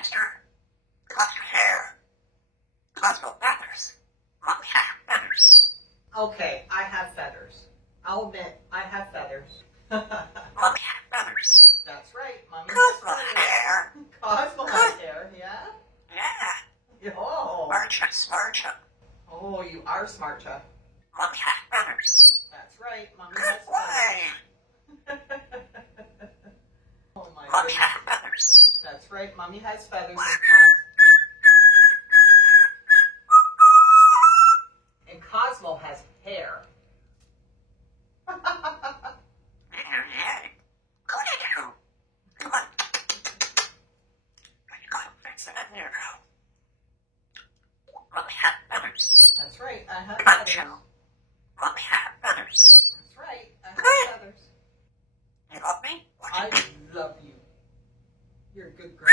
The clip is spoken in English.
mister. Cut your hair. Cosmo feathers. Mommy has feathers. Okay, I have feathers. I'll admit, I have feathers. Mommy has feathers. That's right, Mommy Cosmo has feathers. hair. Cosmo has hair, yeah? Yeah. Oh. Smarcha. Oh, you are smart, Chuck. Mommy has feathers. That's right, Mommy Good has boy. feathers. Oh my Mommy goodness. has feathers. That's right, Mommy has feathers. And Cosmo has hair. Come on. Go fix it. There you go. Mommy has feathers. That's right, I have Come on, feathers. Joe. Mommy has feathers. That's right, I Good. have feathers. You love me? I love you. You're a good girl.